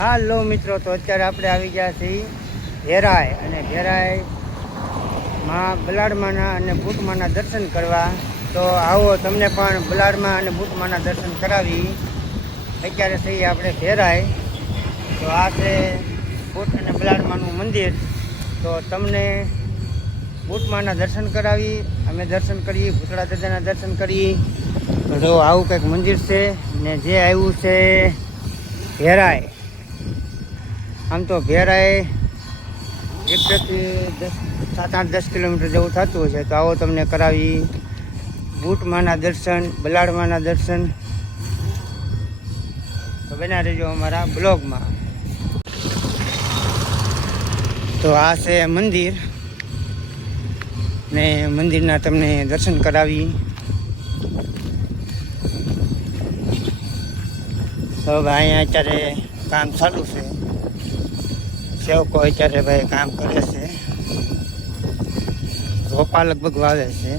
હાલો મિત્રો, તો અત્યારે આપણે આવી ગયા છીએ ભેરાય, અને ભેરાય માં બલાડમાના અને બુટમાના દર્શન કરવા. તો આવો તમને પણ બલાડમાં અને બુટમાના દર્શન કરાવી. અત્યારે છીએ આપણે ભેરાય. તો આ છે બુટ અને બલાડમાનું મંદિર. તો તમને બુટમાના દર્શન કરાવી, અમે દર્શન કરીએ, ભૂતળા દાદાના દર્શન કરીએ. તો જો આવું કંઈક મંદિર છે, ને જે આવ્યું છે ભેરાય. આમ તો ભેરાય 7-8-10 કિલોમીટર જેવું થતું હશે. તો આવો તમને કરાવી બુટમાના દર્શન, બલાડમાના દર્શન. તો બના રહેજો અમારા બ્લોગમાં. તો આ છે મંદિર, ને મંદિરના તમને દર્શન કરાવી. તો ભાઈ અહીંયા અત્યારે કામ ચાલુ છે. સેવકો અત્યારે ભાઈ કામ કરે છે, રોપા લગભગ વાવે છે.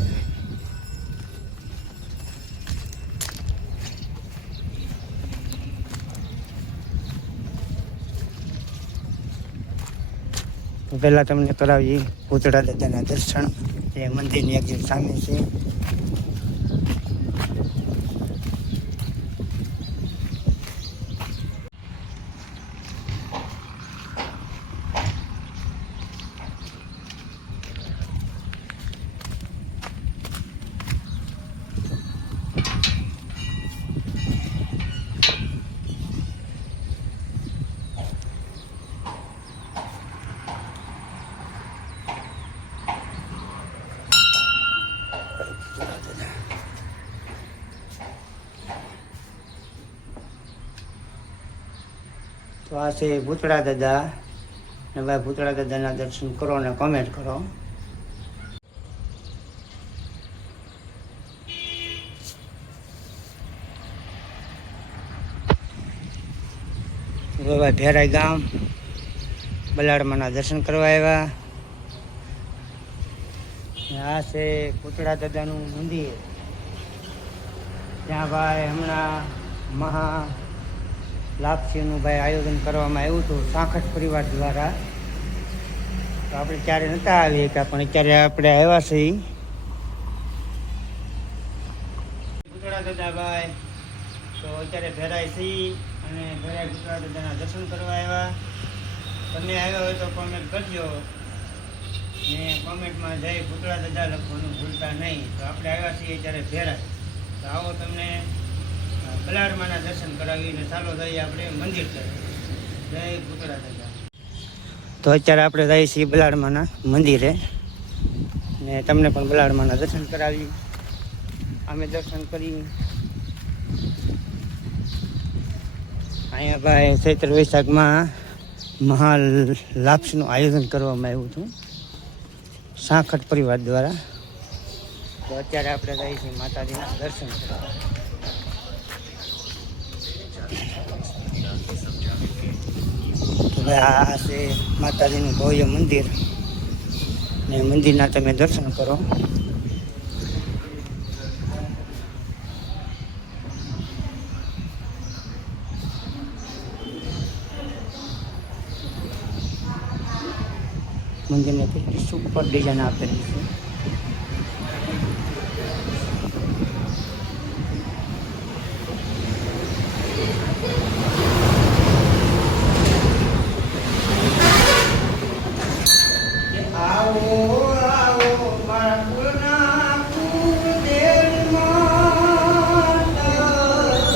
તો પહેલાં તમને કરાવીએ ભૂતળા દાદાના દર્શન. એ મંદિરની એક્ઝેક્ટ સામે છે. તો આ છે ભૂતળા દાદા, ને ભાઈ ભૂતળા દાદાના દર્શન કરો અને કોમેન્ટ કરો. ભાઈ ભેરાઈ ગામ બલાડમાના દર્શન કરવા આવ્યા. આ છે ભૂતળા દાદાનું મંદિર. ત્યાં ભાઈ હમણાં મહા લાપસીનું ભાઈ આયોજન કરવામાં આવ્યું હતું સાંખટ પરિવાર દ્વારા. તો આપણે ત્યારે નહોતા આવી શક્યા, પણ અત્યારે આપણે આવ્યા છીએ. ભૂતળા દાદા ભાઈ તો અત્યારે ભેરાય છીએ, અને ભેરાય ભૂતળા દાદાના દર્શન કરવા આવ્યા. તમે આવ્યા હોય તો કોમેન્ટ કરજો, ને કોમેન્ટમાં જય ભૂતળા દાદા લખવાનું ભૂલતા નહીં. તો આપણે આવ્યા છીએ અત્યારે ભેરાય. તો આવો તમને બલાડમાના દર્શન કરાવીને ચાલો જઈએ આપણે મંદિર તરફ. જય ભૂતળા દાદા. તો અત્યારે આપણે જઈએ છીએ બલાડમાના મંદિરે, ને તમને પણ બલાડમાના દર્શન કરાવી. અમે દર્શન કરી. અહીંયા ભાઈ ચૈત્ર વૈશાખમાં મહા લાપસીનું આયોજન કરવામાં આવ્યું હતું સાંખટ પરિવાર દ્વારા. તો અત્યારે આપણે જઈએ છીએ માતાજીના દર્શન કરવા. તો ભાઈ આ છે માતાજીનું ભવ્ય મંદિર, ને મંદિરના તમે દર્શન કરો. મંદિરને કેટલી સુપર ડિઝાઇન આપેલી છે.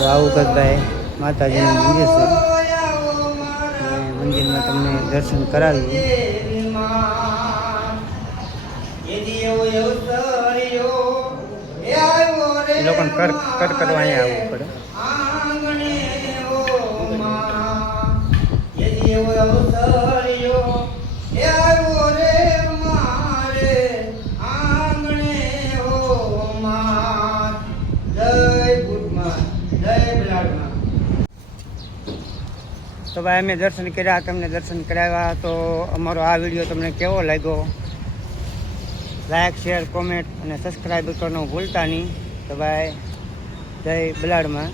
આવું કંઈક ભાઈ માતાજીનું મંદિર છે. મંદિરમાં તમને દર્શન કરાવી. એ લોકોને કટ કરવા અહીંયા આવવું પડે. તો ભાઈ અમે દર્શન કર્યા, તમને દર્શન કરાવ્યા. તો અમારો આ વિડીયો તમને કેવો લાગ્યો? લાઈક, શેર, કોમેન્ટ અને સબસ્ક્રાઈબ કરવાનું ભૂલતા નહીં. તો ભાઈ જય બલાડમાં.